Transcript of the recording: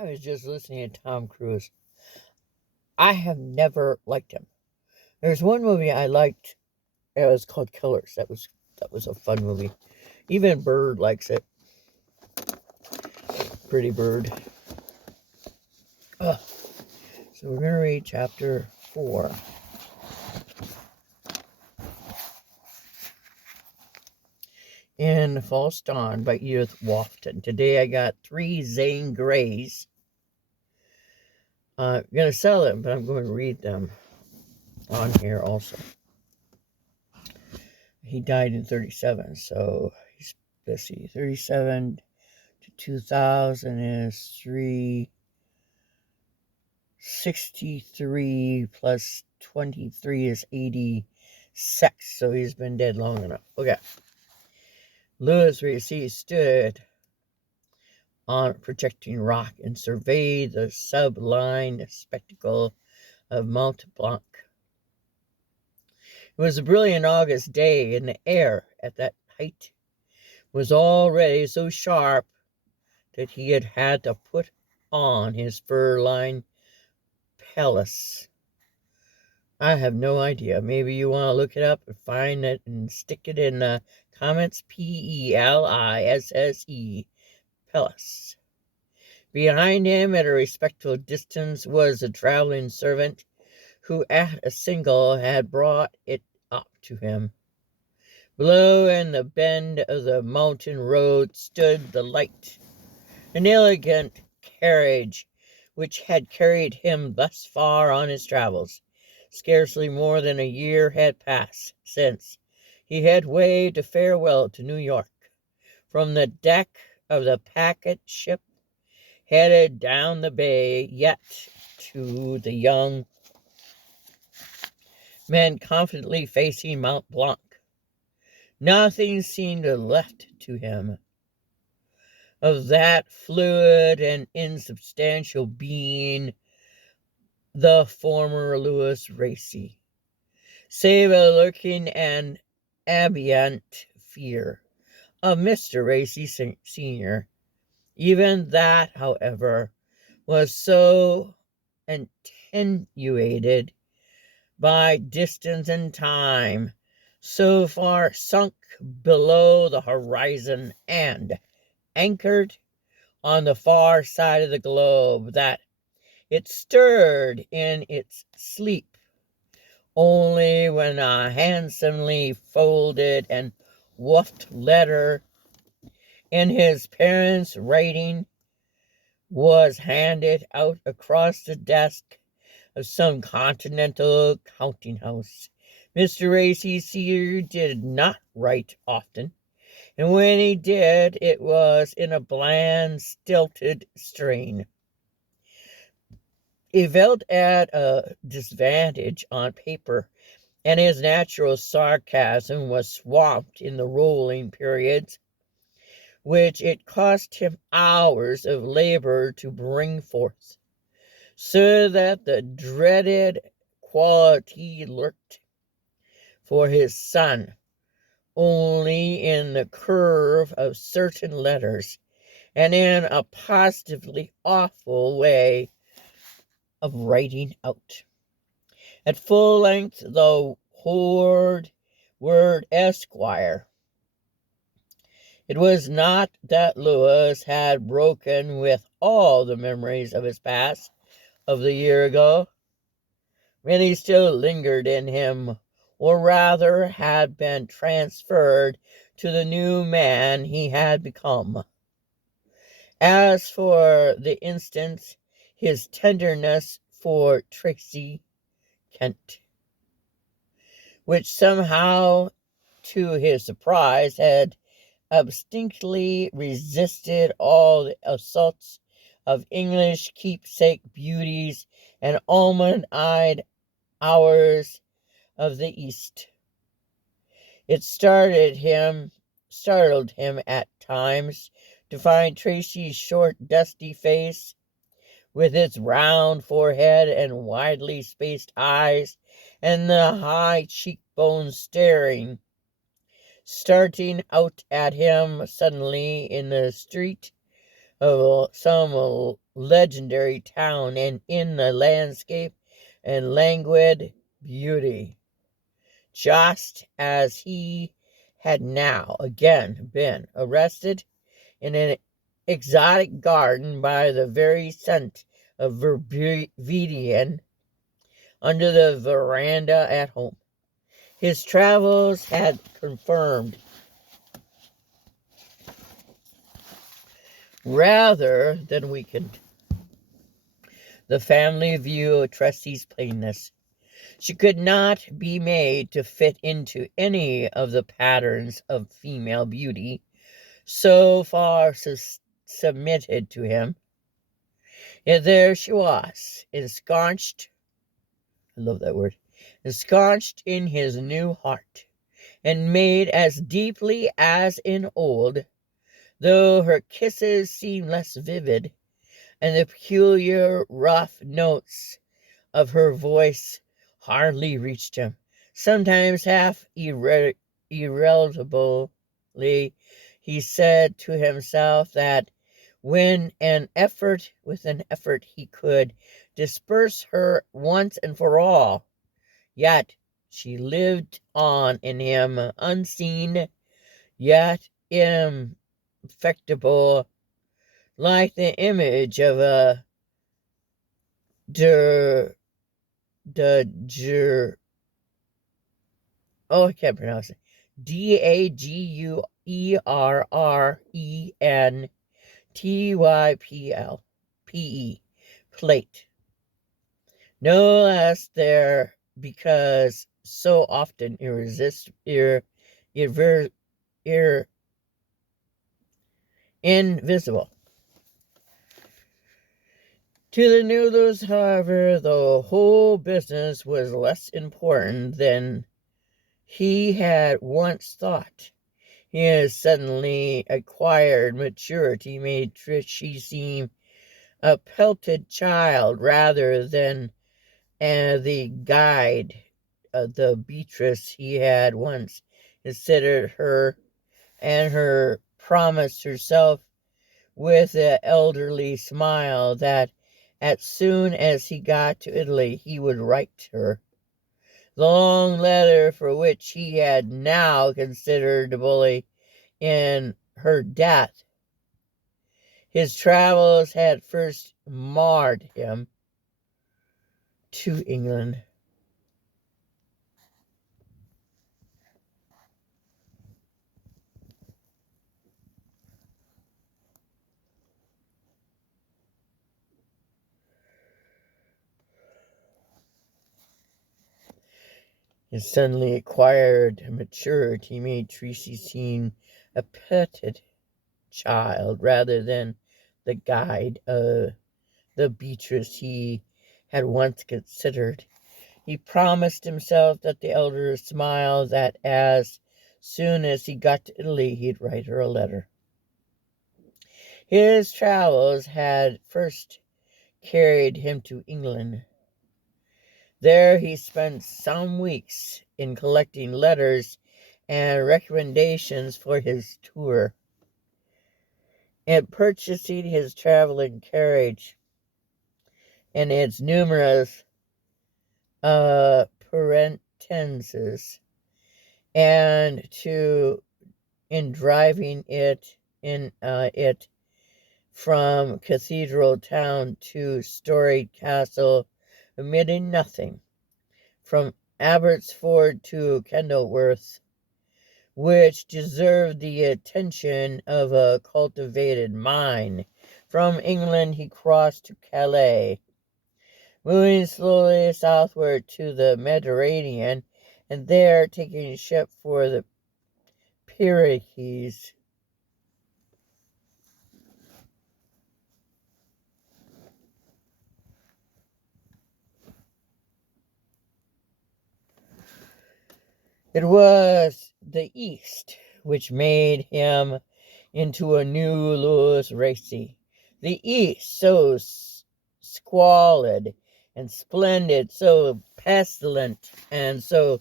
I was just listening to Tom Cruise. I have never liked him. There's one movie I liked. It was called Killers. That was a fun movie. Even Bird likes it. Pretty Bird. Ugh. So we're gonna read chapter 4. In False Dawn by Edith Wharton. Today I got 3 Zane Greys. I'm going to sell them, but I'm going to read them on here also. He died in 37, so let's see, 37 to 2000 is 363 plus 23 is 86, so he's been dead long enough. Okay. Louis Racine stood on a projecting rock and surveyed the sublime spectacle of Mont Blanc. It was a brilliant August day, and the air at that height was already so sharp that he had had to put on his fur-lined pelisse. I have no idea. Maybe you want to look it up and find it and stick it in the comments. Pelisse. Pelisse. Behind him, at a respectful distance, was a traveling servant who at a single had brought it up to him. Below, in the bend of the mountain road, stood the light, an elegant carriage which had carried him thus far on his travels. Scarcely more than a year had passed since he had waved a farewell to New York. From the deck of the packet ship headed down the bay, yet to the young men confidently facing Mont Blanc, nothing seemed left to him of that fluid and insubstantial being, the former Louis Racine, save a lurking and abient fear of Mr. Racine Sr. Even that, however, was so attenuated by distance and time, so far sunk below the horizon and anchored on the far side of the globe, that it stirred in its sleep only when a handsomely folded and woofed letter in his parents' writing was handed out across the desk of some continental counting house. Mr. Racine Sr. did not write often, and when he did, it was in a bland, stilted strain. He felt at a disadvantage on paper, and his natural sarcasm was swamped in the rolling periods, which it cost him hours of labor to bring forth, so that the dreaded quality lurked for his son only in the curve of certain letters, and in a positively awful way of writing out at full length the word Esquire. It was not that Louis had broken with all the memories of his past of the year ago. Many still lingered in him, or rather had been transferred to the new man he had become. As for the instance, his tenderness for Tracy Kent, which somehow, to his surprise, had abstinently resisted all the assaults of English keepsake beauties and almond-eyed hours of the East. It startled him at times to find Tracy's short, dusty face, with its round forehead and widely spaced eyes, and the high cheekbones starting out at him suddenly in the street of some legendary town and in the landscape and languid beauty, just as he had now again been arrested in an exotic garden by the very scent of verbena under the veranda at home. His travels had confirmed rather than weakened the family view of Tressie's plainness. She could not be made to fit into any of the patterns of female beauty so far submitted to him. Yet there she was, ensconced, I love that word, ensconced in his new heart, and made as deeply as in old, though her kisses seemed less vivid, and the peculiar rough notes of her voice hardly reached him. Sometimes half irrelevantly, he said to himself that with an effort he could disperse her once and for all. Yet she lived on in him, unseen, yet infectible, like the image of a I can't pronounce it. DaguerrentYPLPE. Plate. No less there because so often invisible. To the noodles, however, the whole business was less important than he had once thought. His suddenly acquired maturity made Trichy seem a pelted child rather than the guide of the Beatrice he had once considered her, and her promised herself with an elderly smile that as soon as he got to Italy he would write her. The long letter for which he had now considerably in her death. His travels had first marred him to England. His suddenly acquired maturity made Tracy seem a petted child rather than the guide of the Beatrice he had once considered. He promised himself that the elder smiled that as soon as he got to Italy he'd write her a letter. His travels had first carried him to England. There he spent some weeks in collecting letters and recommendations for his tour, and purchasing his traveling carriage and its numerous appurtenances, and in driving it from cathedral town to storied castle, omitting nothing, from Abbotsford to Kenilworth, which deserved the attention of a cultivated mind. From England he crossed to Calais, moving slowly southward to the Mediterranean, and there taking ship for the Pyrenees. It was the East which made him into a new Louis Racy. The East, so squalid and splendid, so pestilent and so